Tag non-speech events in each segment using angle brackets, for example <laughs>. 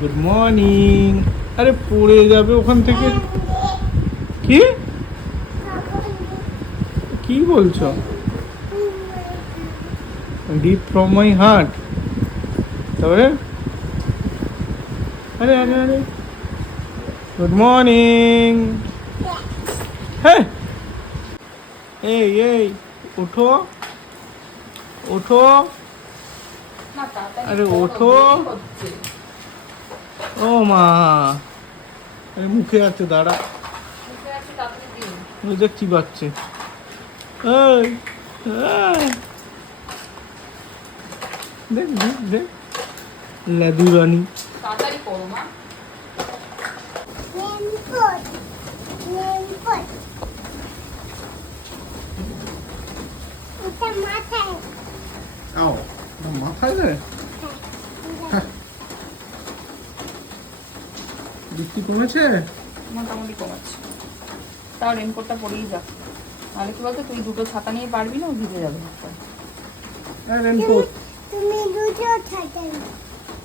Good morning আরে পড়ে যাবে ওখান থেকে। কি? কি বলছো? ডিপ ফ্রম মাই হার্ট তারপরে আরে আরে আরে। গুড মর্নিং হ্যাঁ। এই এই উঠো ওঠো। আরে ওঠো। ও মা। আরে মুখে আছে দাঁড়া। ওই দেখ কি বাচ্চে। এই, এই। দেখ দেখ দেখ। লাদু রানী। তাড়াতাড়ি করো মা। আও মাথায় রে বৃষ্টি কমেছে? মোটামুটি কমাচ্ছে তাও রেনকোটটা পরেই যা নাহলে কি বলতো তুই দুটো ছাতা নিয়ে পারবি না ভিজে যাবে হ্যাঁ রেনকোট তুমি দুটো ছাতা।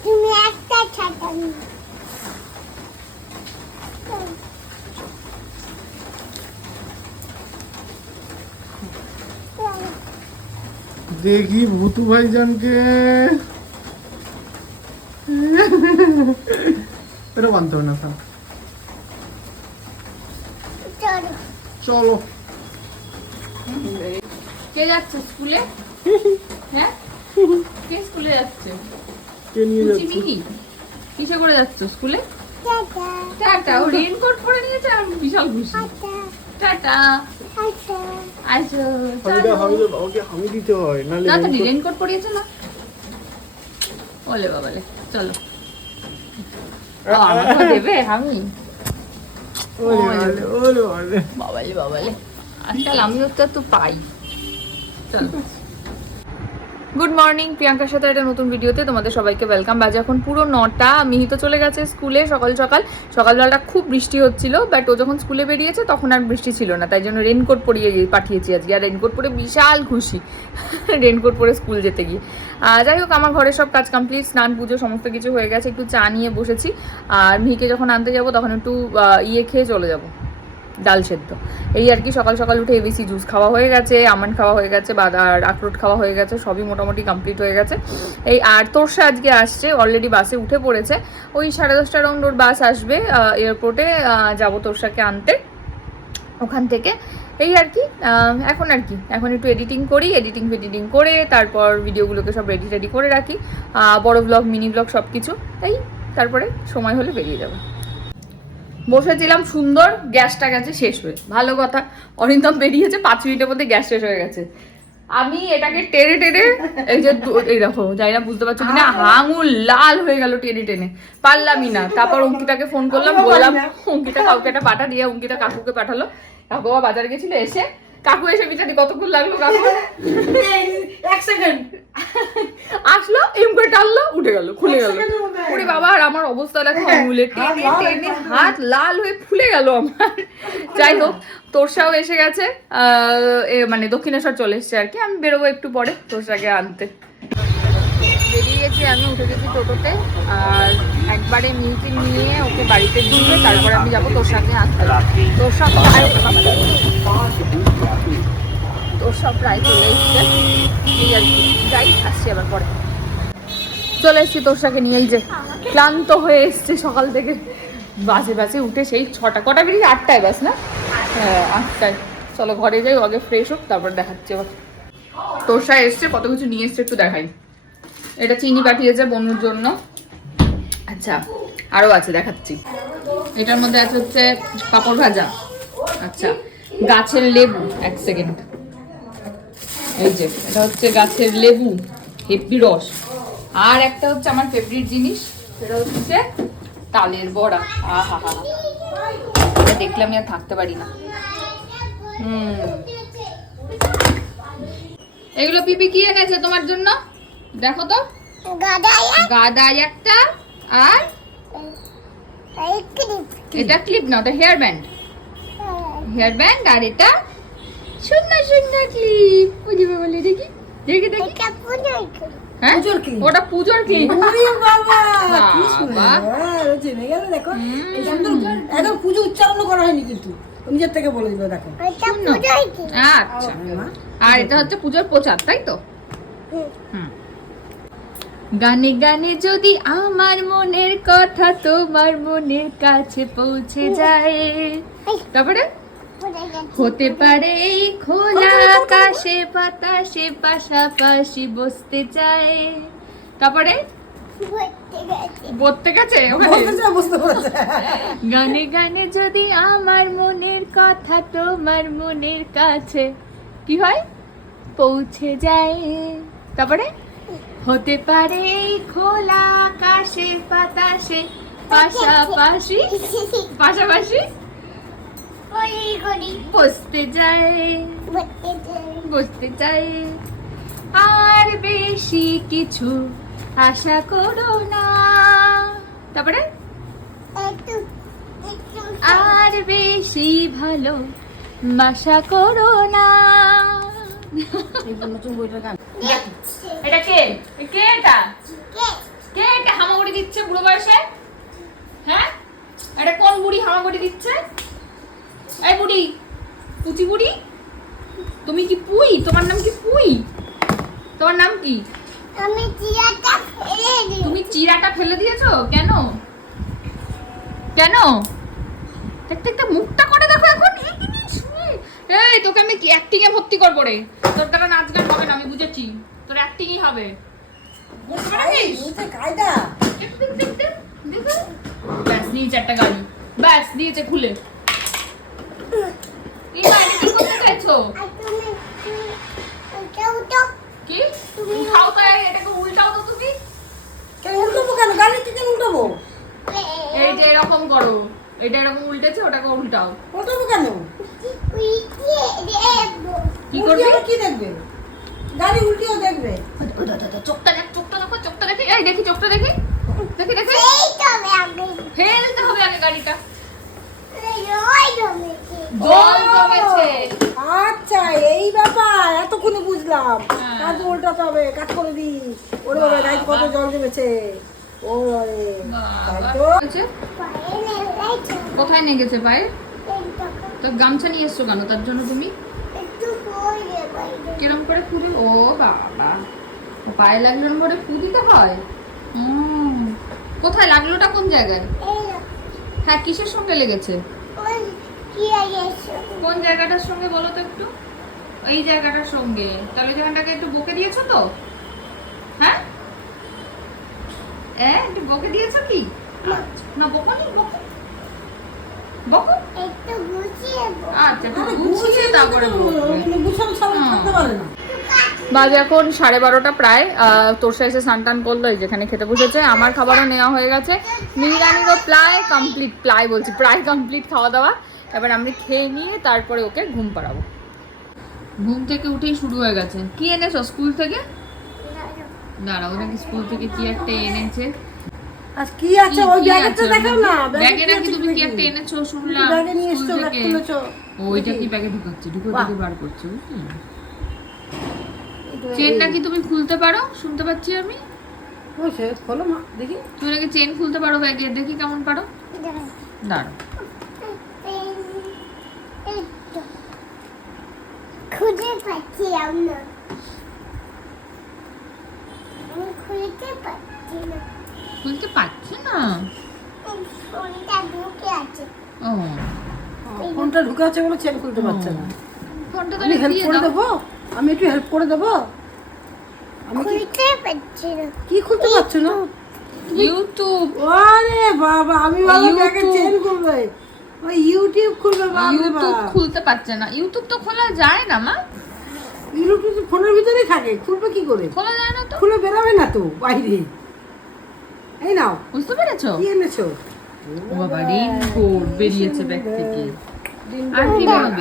তুমি একটা ছাতা নিও। দেখি ভুতু ভাইজানকে। এটা বানতে হবে না থাক চলো কে যাচ্ছে স্কুলে হ্যাঁ কে স্কুলে যাচ্ছে কে নিয়ে যাচ্ছে কিসে করে যাচ্ছ স্কুলে টাটা ও রেনকোট পরে নিয়েছে আর বিশাল খুশি টাটা। হামিদা বাবাকে হামি দিতে হয় না রেনকোট পরিয়েছে না ওলে বাবালে চলো ও, দেবে আমি। বাবালে বাবালে আজকাল আমিও তো পাই চলো গুড মর্নিং প্রিয়াঙ্কার সাথে একটা নতুন ভিডিওতে তোমাদের সবাইকে ওয়েলকাম বাজে এখন পুরো নটা, মিহিত চলে গেছে স্কুলে, সকাল সকাল। সকালবেলাটা খুব বৃষ্টি হচ্ছিল বাট ও যখন স্কুলে বেরিয়েছে তখন আর বৃষ্টি ছিল না, তাই জন্য রেনকোট পরিয়ে পাঠিয়েছি আজকে। আর রেনকোট পরে বিশাল খুশি <laughs> রেনকোট পরে স্কুল যেতে গিয়ে। যাই হোক, আমার ঘরে সব কাজ কমপ্লিট স্নান, পুজো, সমস্ত কিছু হয়ে গেছে, একটু চা নিয়ে বসেছি। আর মিহিকে যখন আনতে যাব তখন একটু ইয়ে খেয়ে চলে যাব। ডাল সেদ্ধ। এই আর কি সকাল সকাল উঠে এবিসি জুস খাওয়া হয়ে গেছে, আমন্ড খাওয়া হয়ে গেছে, বা আর আখরোট খাওয়া হয়ে গেছে, সবই মোটামুটি কমপ্লিট হয়ে গেছে। এই আর তোরসা আজকে আসছে অলরেডি বাসে উঠে পড়েছে। ওই সাড়ে দশটা রাউন্ড ওর বাস আসবে এয়ারপোর্টে যাব তোরসাকে আনতে। ওখান থেকে। এই আর কি এখন আর কি। এখন একটু এডিটিং করি এডিটিং ফেডিটিং করে, তারপর ভিডিওগুলোকে সব রেডি রেডি করে রাখি। বড় ব্লগ মিনি ব্লগ সব কিছু এই, তারপরে সময় হলে বেরিয়ে যাব। বসেছিলাম সুন্দর গ্যাসটা গেছে শেষ হয়ে ভালো কথা। অরিন্দম বেরিয়েছে পাঁচ মিনিটের মধ্যে গ্যাস শেষ হয়ে গেছে। আমি এটাকে টেনে টেনে এই যে দু- এই দেখো যাই না বুঝতে পারছ কিনা আঙুল লাল হয়ে গেল টেনে টেনে। পারলামই না। তারপর অঙ্কিতাকে ফোন করলাম বললাম অঙ্কিতা কাউকে একটা পাঠা দিয়ে অঙ্কিতা কাকুকে পাঠালো। কাকু বাজারে গেছিল এসে কাকু এসে বিচারি কতক্ষণ লাগল কাকু? এক সেকেন্ড আসলো এম করে টানলো উঠে গেল খুলে গেল। ওরে বাবা আর আমার অবস্থা দেখো আঙুলে টেনে টেনে হাত লাল হয়ে ফুলে গেল আমার। যাই হোক তোরসাও এসে গেছে মানে দক্ষিণেশ্বর চলে এসছে আর কি। আমি বেরোবো একটু পরে তোরসাকে আনতে। বেরিয়ে গেছি আমি উঠে গেছি টোটোতে আর একবারে মিউজিক নিয়ে ওকে বাড়িতে দিয়ে তারপরে আমি যাব তোর সাথে আসতে তোর সব তোর সব প্রায় চলে এসছে। এই আর কি যাই আসছি আবার পরে। চলে এসছি তোর সাথে নিয়ে যে ক্লান্ত হয়ে এসছে সকাল থেকে। বাসে বাসে উঠে সেই ছটা, কটা বেরিয়ে আটটায় বাস, না? হ্যাঁ আটটায়। চলো ঘরে যাই, আগে ফ্রেশ হোক, তারপর দেখাচ্ছি আবার। তোরসা এসছে, কত কিছু নিয়ে এসছে একটু দেখাই। এটা চিনি পাঠিয়েছে বনুর জন্য। আচ্ছা আরও আছে, দেখাচ্ছি। এটার মধ্যে আছে হচ্ছে পাপড় ভাজা। আচ্ছা গাছের লেবু, এক সেকেন্ড এই যে, এটা হচ্ছে গাছের লেবু হেপি রস। আর একটা হচ্ছে আমার ফেভারিট জিনিস, সেটা হচ্ছে তালের বড়া। আহা, হা দেখলে আমি আর থাকতে পারি না। হুম। এগুলো পিপি কি এনেছে তোমার জন্য? দেখো তো। গাদাই একটা আর এটা ক্লিপ না, ওটা হেয়ার ব্যান্ড হেয়ার ব্যান্ড আর এটা সুন্দর সুন্দর ক্লিপ বুঝি বলে দেখি। দেখি দেখি। হ্যাঁ? ওটা পুজোর ক্লিপ বাবা কি সুন্দর। বাবা। হ্যাঁ, ও জেনে গেল দেখো? একদম পুজো উচ্চারণ করা হয়নি কিন্তু। নিজের থেকে বলে দিল দেখো। ওইটা পুজোই কি? আচ্ছা। আর এটা হচ্ছে পুজোর প্রচার তাই তো? হুম। গানে গানে যদি আমার মনের কথা তোমার মনের কাছে পৌঁছে যায়। তারপরে? হতে পারে এই খোলা আকাশে বাতাসে পাশাপাশি বসতে চায়। তারপরে? ঘুরতে গেছে গানে গানে যদি আমার মনের কথা তোমার মনের কাছে কি হয়? পৌঁছে যায়। তারপরে? হতে পারে খোলা আকাশে বাতাসে পাশাপাশি? পাশাপাশি? বসতে যায়। যাই বসতে চাই আর বেশি কিছু আশা করো না। তারপরে? আর বেশি ভালো বাসা করো না। এটা কে? কে এটা? কে? কে এটা? হামাগুড়ি দিচ্ছে বুড়ো বয়সে? হ্যাঁ? এটা কোন বুড়ি হামাগুড়ি দিচ্ছে? এই বুড়ি পুচি বুড়ি? তুমি কি পুই? তোমার নাম কি পুই? তোমার নাম কি? আমি চিয়াটা ফেলে দিই। তুমি চিরাটা ফেলে দিয়েছ? কেন? কেন? দেখতে দেখতে মুখটা করে দেখো এখন। এই তোকে আমি অ্যাক্টিং এ ভর্তি করব রে? তোর দ্বারা নাচ গান হবে না? আমি বুঝেছি। তোর অ্যাক্টিংই হবে। বুঝতে পারছিস বুঝতে কায়দা। দেখ, দেখ, দেখ, দেখ, ব্যাস নিয়েছে একটা গাড়ি। ব্যাস দিয়েছে খুলে। এটা এরকম উল্টেছে ওটাকে উল্টাও। উল্টাবো কেন? কি করবি? কি দেখবে? গাড়ি উল্টিয়েও দেখবে। চোখটা দেখ চোখটা দেখো চোখটা দেখি। এই দেখি চোখটা দেখি। দেখি দেখি। ফেলতে হবে আগে গাড়িটা। জল জমেছে। আচ্ছা এই ব্যাপার এতক্ষণে বুঝলাম। হ্যাঁ। কাজ উল্টাতে হবে কাজ করে দি ওরে বাবা গাড়ি কত জল জমেছে। ও কোথায় নিয়ে গেছে পায়ে তো গামছা নিয়ে এসছো কেন? তার জন্য তুমি? কিরম করে ফুদি ও বাবা। পায়ে লাগল করে ফু হয়? হুম। কোথায়? লাগলোটা কোন জায়গায়? হ্যাঁ কিসের সঙ্গে লেগেছে? কোন জায়গাটার সঙ্গে বলো তো একটু? এই জায়গাটার সঙ্গে। তাহলে যেখানটাকে একটু বকে দিয়েছ তো? হ্যাঁ? এ একটু বকে দিয়েছ কি? না বকনি বকো। বকো। একটু গুছিয়ে আচ্ছা গুছিয়ে তারপরে বকবে। ওগুলো গুছানো ছাড়া থাকতে পারে না। বাজে এখন সাড়ে বারোটা প্রায় তোরসা এসে স্নান করল যেখানে খেতে বসেছে। আমার খাবারও নেওয়া হয়ে গেছে। মিহিরানিরও প্রায় কমপ্লিট প্রায় বলছি প্রায় কমপ্লিট খাওয়া দাওয়া এবার আমি খেয়ে নিয়ে তারপরে ওকে ঘুম পাড়াবো। ঘুম থেকে উঠেই শুরু হয়ে গেছে। কি এনেছো স্কুল থেকে? দাঁড়াও নাকি স্কুল থেকে কি একটা এনেছে? আজ কি আছে? ওই ব্যাগেরটা দেখাও না। ব্যাগে নাকি তুমি কি একটা এনেছো? শুনলাম ব্যাগে নিয়ে স্কুল এসছো ব্যাগ থেকে। খুলেছো ও, ওইটা কি ব্যাগে ঢুকাচ্ছে? ঢুকে ঢুকে বার করছে বুঝলি? চেন নাকি তুমি খুলতে পারো? শুনতে পাচ্ছি আমি। ওই সে খোলো মা দেখি। তুমি নাকি চেন খুলতে পারো ব্যাগের দেখি কেমন পারো। দাঁড়াও। খুঁজে পাচ্ছি আমরা। পাচ্ছি না। খুলতে পারছে না? ফোনটা ঢুকে আছে। ও। ফোনটা ঢুকে আছে বলে চেন খুলতে পারছে না। ফোনটা আমি তাহলে হেল্প করে দেবো? আমি একটু হেল্প করে দেবো? আমি কি না। কি খুলতে পারছ না? ইউটিউব আরে বাবা আমি ভালো ব্যাগে YouTube। চেন খুলবে। ওই ইউটিউব খুলবে বাবা। ইউটিউব খুলতে পারছে না। ইউটিউব তো খোলা যায় না মা। ইউটিউব তো ফোনের ভিতরেই থাকে। খুলবে কি করে? খোলা যায় না তো। খুলে বেরাবে না তো বাইরে। এই নাও। বুঝতে পেরেছ? কি এনেছো? ও বাবা রেইনকোট বেরিয়েছে ব্যাগ থেকে। কি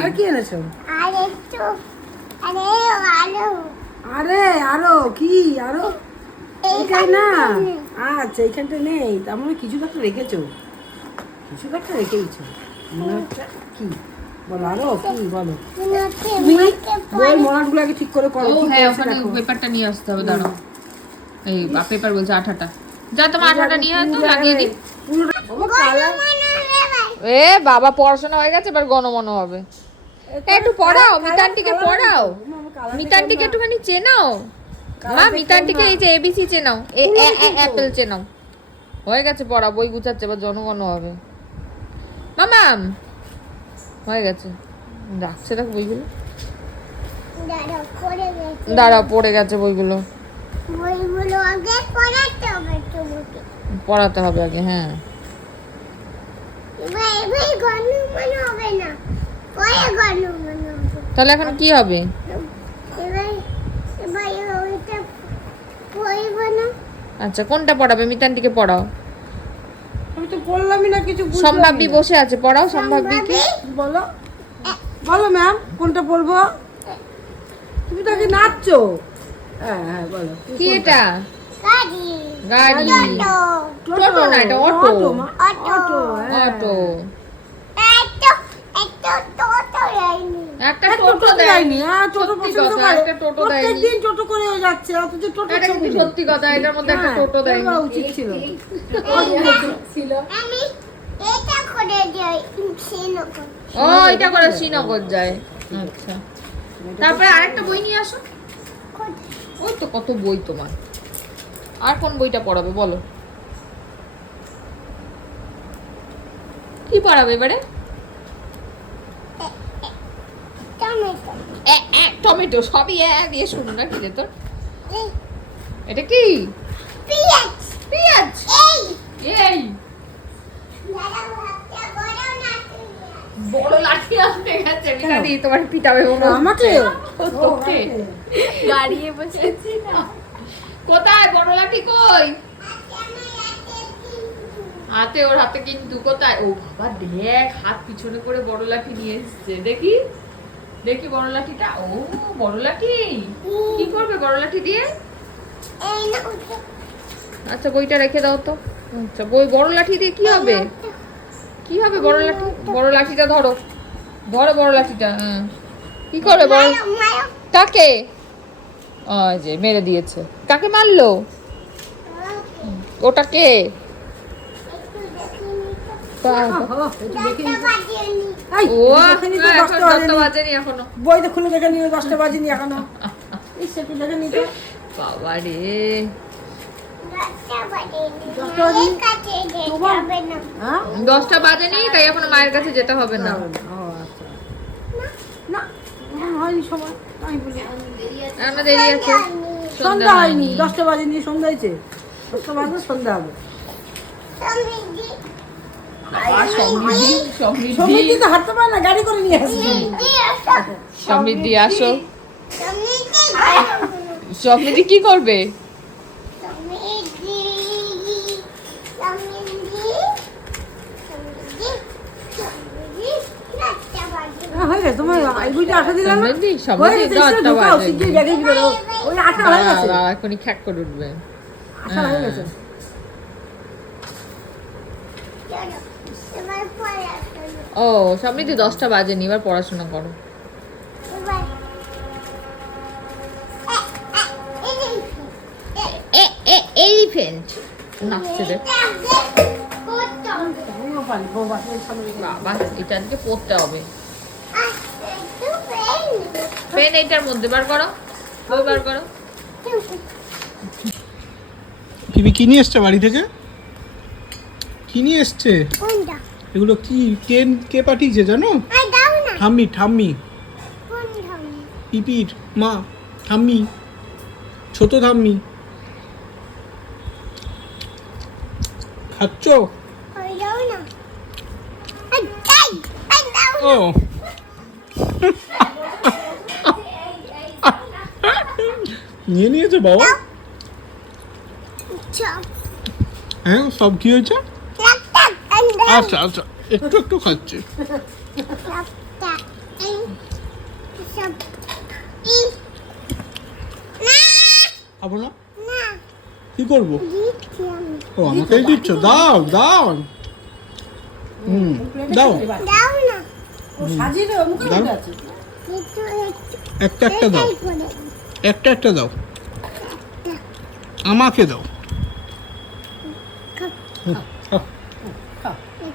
আর কি এনেছো? আর একটু আরে আলো। আরে কি আরও না? আচ্ছা এইখানটা নেই। তার মানে কিছু একটা রেখেছো। কিছু একটা মনে হচ্ছে কি? বলো আরও কি বলো। তুমি মলাটগুলো আগে ঠিক করে করো হ্যাঁ ওখানে পেপারটা নিয়ে আসতে হবে দাঁড়াও। এই পেপার বলছে আঠাটা। যা তোমার আঠাটা নিয়ে আসো লাগিয়ে দিই। এ বাবা পড়াশোনা হয়ে গেছে এবার গণমন হবে। একটু পড়াও মিতানটিকে পড়াও। মিতানটিকে একটুখানি চেনাও। মা মিতানটিকে এই যে এবিসি চেনাও। এ অ্যাপেল চেনাও। হয়ে গেছে পড়া বই গুছাচ্ছে এবার জনগণ হবে। মামাম হয়ে গেছে। রাখছে দেখ বইগুলো। দাঁড়াও পড়ে গেছে। বইগুলো। পড়াতে হবে তোমাকে। পড়াতে হবে আগে হ্যাঁ। এবার এবার গণমান হবে না। তাহলে এখন কি হবে? আচ্ছা কোনটা পড়াবে? মিতানটিকে পড়াও। আমি তো বললামই না কিছু সম্ভাব্যি বসে আছে পড়াও সম্ভাব্যি কি বলো। বলো ম্যাম কোনটা পড়ব? তুমি তো আগে নাচছো। হ্যাঁ হ্যাঁ বলো কি এটা? গাড়ি। গাড়ি। টোটো টোটো না এটা অটো অটো। অটো হ্যাঁ। অটো একটা একটা টোটো যায়নি একটা হ্যাঁ, টোটো দেয়নি। হ্যাঁ টোটো সত্যি পছন্দ কথা, করে। একটা টোটো দেয়নি। প্রত্যেকদিন টোটো করে যাচ্ছে অথচ টোটো এটা কিন্তু সত্যি কথা এটার মধ্যে একটা হ্যাঁ, টোটো দেয়নি। করা উচিত ছিল। আমি এটা করে যাই শ্রীনগর। ও এটা করে শ্রীনগর যায়। আচ্ছা। তারপরে আরেকটা বই নিয়ে আসো। ওই তো কত বই তোমার। আর কোন বইটা পড়াবে বলো। কি পড়াবে এবারে? টমেটো এ, এ, টমেটো সবই এ দিয়ে শুনো না তোর? এটা কি? পেঁয়াজ। পেঁয়াজ? এই। এই। বড় লাঠি আসতে গেছে মিতাদি তোমার পিটাবে মনে আমাকে? তোকে দাঁড়িয়ে বসেছি না। কোথায়? বড় লাঠি কই? হাতে ওর হাতে কিন্তু কোথায়? ও বাবা দেখ হাত পিছনে করে বড় লাঠি নিয়ে এসেছে দেখি। দেখি বড় লাঠিটা ও বড় লাঠি কি করবে বড় লাঠি দিয়ে আচ্ছা বইটা রেখে দাও তো। আচ্ছা বই বড় লাঠি দিয়ে কি হবে? কি হবে বড় লাঠি বড় লাঠিটা ধরো। ধরো বড় লাঠিটা হ্যাঁ কি করবে বড় কাকে? যে মেরে দিয়েছে। কাকে মারলো? ওটা কে? বইটা খুলে দেখে নিয়ে দশটা বাজেনি এখনও একটু দেখে নিতে বাবা রে দশটা বাজেনি তাই এখনও মায়ের কাছে যেতে হবে। না আচ্ছা দেরি আছে সন্ধ্যা হয়নি দশটা বাজে বাজেনি সন্ধ্যা হয়েছে। দশটা বাজে সন্ধ্যা হবে সমৃদ্ধি আর সমৃদ্ধি সমৃদ্ধি। সমৃদ্ধি তো হাঁটতে পারে না গাড়ি করে নিয়ে আসবে। সমৃদ্ধি আসো। সমৃদ্ধি কি করবে? সমৃদ্ধি দশটা বাজিয়ে হ্যাঁ, হয়ে গেছে তোমার এই বইটা আঠা দিলাম না সমৃদ্ধি হয়ে সমৃদ্ধি গেছে এসে দশটা ঢুকাও বাজে শিগগিরি ব্যাগে দিবে দাও। ওই আঠা হয়ে গেছে এখনই খ্যাক করে উঠবে আঠা হয়ে গেছে চলো এবার পরে ও সমৃদ্ধি দশটা বাজে বাজেনি এবার পড়াশোনা করো। এবার এ, এ, এই যে, এ এ নাচছে রে সামনে। বাবা এটা আজকে পড়তে হবে। পেন পেন এইটার মধ্যে বার করো। বই বার করো। তুমি কি নিয়ে এসছে বাড়ি থেকে? কি নিয়ে এসছে? কোনটা? এগুলো কি কে কে পাঠিয়েছে জানো? ঠাম্মি ঠাম্মি। পিপির মা ঠাম্মি। ছোট ঠাম্মি। খাচ্ছ? ও। নিয়ে নিয়েছে বাবা? হ্যাঁ সব কি হয়েছে? আচ্ছা আচ্ছা একটু একটু খাচ্ছি। খাব না? কি করব? ও আমাকেই দিচ্ছ। দাও দাও। হুম দাও। একটা একটা দাও। একটা একটা দাও। আমাকে দাও একটু ঢাকা বাবা আবার ঢাক দেবে না ওগুলো আর দেবে না ঢাকা দিয়ে রেখে দিলে আমি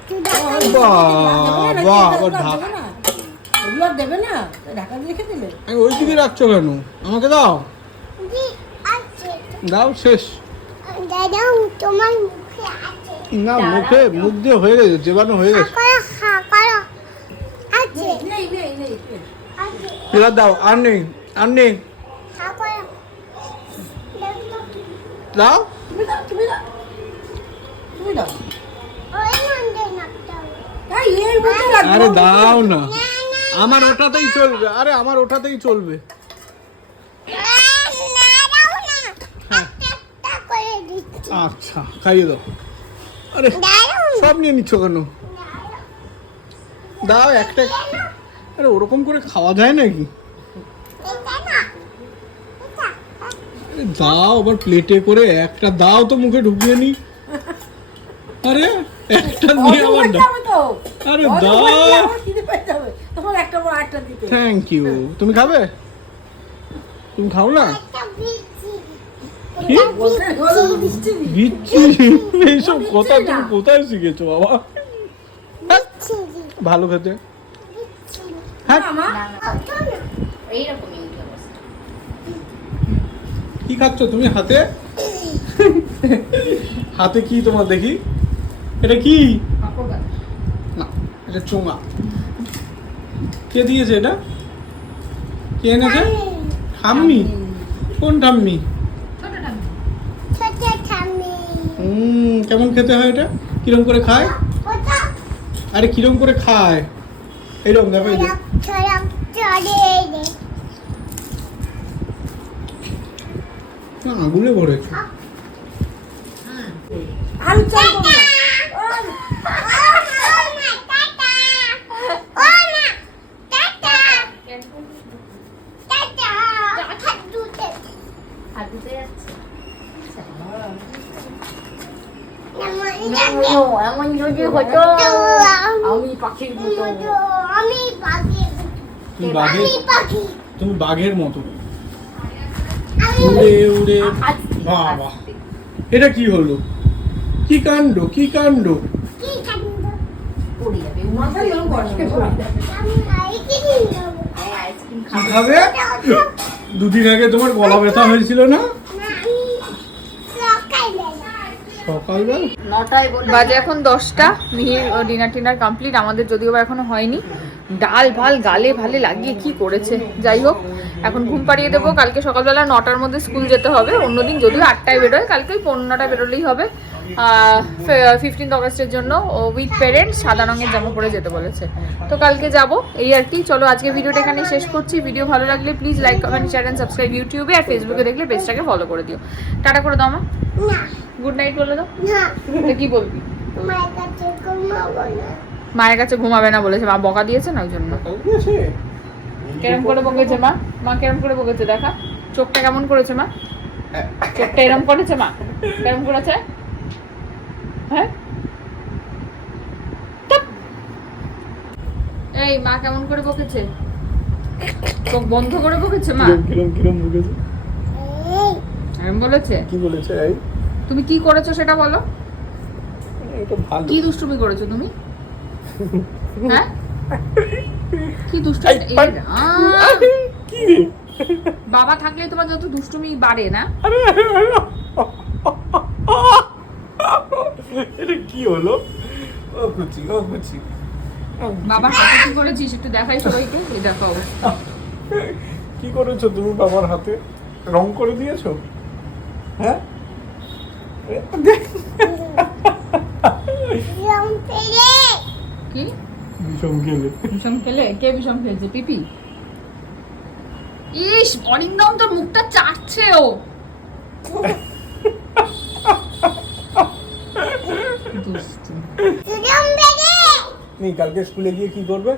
ওই দিকে রাখছো কেন? আমাকে দাও। দাও শেষ। না মুখে মুখ দিয়ে হয়ে গেছে জেবানো হয়ে গেছে। করো হা করো। আছে। নেই নেই নেই আছে। এবার দাও আর নেই আর নেই। হা করো। দেখো দাও তুমি দাও। তুমি দাও তুমি দাও ওই মন্দির নাকটা তাই এর মধ্যে রাখব আরে দাও না। আমার ওটাতেই চলবে। আরে আমার ওটাতেই চলবে। না দাও না। একটা একটা করে দিচ্ছি। আচ্ছা খাইয়ে দাও। আরে সব নিয়ে নিচ্ছ কেন? দাও। একটা। আরে ওরকম করে খাওয়া যায় নাকি? এটা না এটা আরে দাও আবার প্লেটে করে একটা দাও তো মুখে ঢুকিয়ে নি। আরে একটা নিয়ে আবার দাও আরে দাও আমার খিদে পেয়ে যাবে তোমার একটা বড় একটা দিতে। থ্যাংক ইউ তুমি খাবে? তুমি খাও না? এইসব কথা তুমি কোথায় শিখেছো বাবা? ভালো খেতে। হ্যাঁ? কি খাচ্ছ তুমি হাতে? <laughs> হাতে কি তোমার দেখি? এটা কি? না এটা চোঙা। কে দিয়েছে এটা? কে এনেছে? ঠাম্মি? কোন ঠাম্মি? হুম কেমন খেতে হয় এটা? কিরম করে খায়? আরে কিরম করে খায়? এইরকম দেখো এই আগুনে ভরেছে। আমি চাই করব না। আর দুটো যাচ্ছে এমন যদি হতো আমি পাখির মতো আমি পাখি তুমি বাঘের তুমি বাঘের মতো উড়ে উড়ে বাবা এটা কি হলো কি কাণ্ড কি কাণ্ড খাবে দুদিন আগে তোমার গলা ব্যথা হয়েছিল না না আমি সকাল বেলা সকালবেলা? নটায় বাজে এখন দশটা। মিহির ডিনার টিনার কমপ্লিট আমাদের যদিও বা এখনও হয়নি। ডাল ভালো গালে ভালে লাগিয়ে কি করেছে? যাই হোক এখন ঘুম পাড়িয়ে দেবো। কালকে সকালবেলা নটার মধ্যে স্কুল যেতে হবে। অন্যদিন যদিও আটটায় বেরোয় কালকে ওই পনেরো নটায় বেরোলেই হবে ফিফটিন্থ অগস্টের জন্য উইথ প্যারেন্টস সাদা রঙের জামা পরে যেতে বলেছে। তো কালকে যাব এই আর কি। চলো আজকে ভিডিওটা এখানে শেষ করছি। ভিডিও ভালো লাগলে please like comment share and subscribe ইউটিউবে আর ফেসবুকে দেখলে পেজটাকে ফলো করে দিও। টাটা করে দাও মা। গুড নাইট বলে দাও। কি বলবি? মায়ের কাছে ঘুমাবে না বলেছে মা বকা দিয়েছে না ওই জন্য? কেরম করে বকেছে মা? মা কেরম করে বকেছে দেখা। চোখটা কেমন করেছে মা? চোখটা এরম করেছে মা? কেরম করেছে? হ্যাঁ? এই মা কেমন করে বকেছে? চোখ বন্ধ করে বকেছে মা? কিরম কিরম এই এরম বলেছে? কি বলেছে এই? তুমি কি করেছ সেটা বলো। কি দুষ্টুমি করেছ তুমি? হ্যাঁ? কি আহ! কি? রে বাবা থাকলে তোমার যত দুষ্টুমি বাড়ে না? আরে এটা কি হলো? ও কুচি ও কুচি। বাবা হাতে কি করেছিস? একটু দেখাই সবাইকে। এই দেখো কি করেছ তুমি বাবার হাতে? রং করে দিয়েছ? হ্যাঁ? কি? বিষম খেলে। বিষম খেলে? কে বিষম খেলছে? পিপি? ইস অরিন্দম তোর মুখটা চাটছে ও। নেই কালকে স্কুলে গিয়ে কি করবে.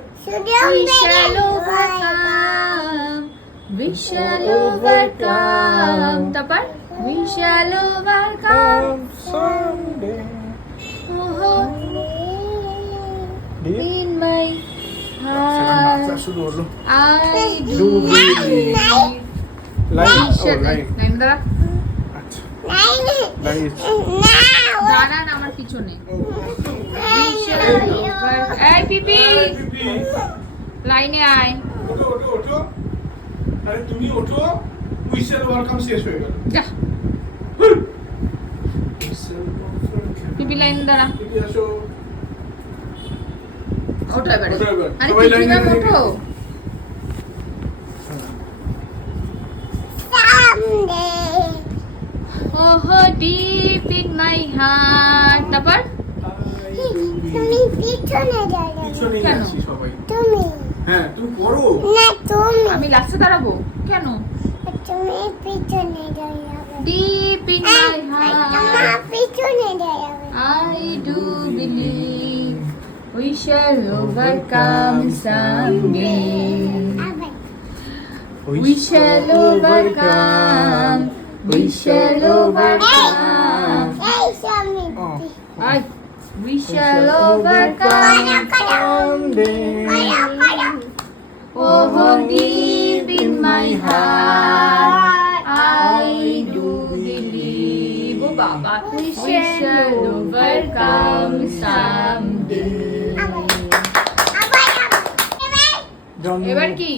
তারপর? We shall overcome. Someday. My heart. শুরু হলো I Do. লাইন We ও লাইন আচ্ছা নাই না না আমার পিছনে এই পিপি লাইনে আয় ওঠো ওঠো ওঠো আরে তুমি ওঠো উইসেল ওয়েলকাম শেষ হয়ে গেল যা পিপি লাইন দাঁড়া আসো ওঠো এবারে। আরে ওঠো? সামনে। ওহো ডিপ ইন মাই হার্ট তারপর? তুমি পিছনে দাঁড়াবে পিছনে কেন? আছি সবাই। তুমি। হ্যাঁ তুমি করো। না তুমি। আমি লাস্টে দাঁড়াবো? কেন? তুমি পিছনে দাঁড়াবে ডিপ ইন মাই হার্ট তোমার পিছনে দাঁড়াবে I do believe we shall overcome someday. We shall overcome. We shall overcome. We shall overcome someday. Oh, deep in my heart, I do believe. Oh, we shall overcome someday. এবার কি?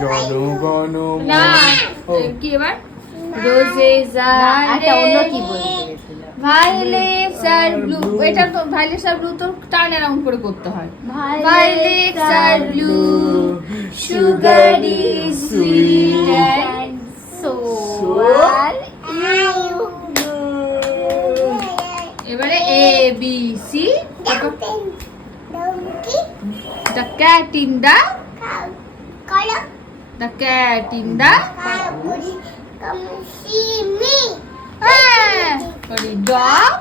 জনগণ। না কি এবার? Roses একটা অন্য কি violates আর ব্লু। এটা তো ভায়োলেটস আর ব্লু তো টার্ন অ্যারাউন্ড করে করতে হয়। Violets R blue. Sugar is sweet so এবারে A B C the cat in the the cat in the কাপুরি come see me dog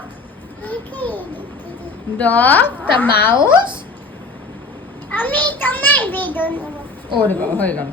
dog the mouse আমি তোমার নেব ওরে বাবা হয়ে গেল।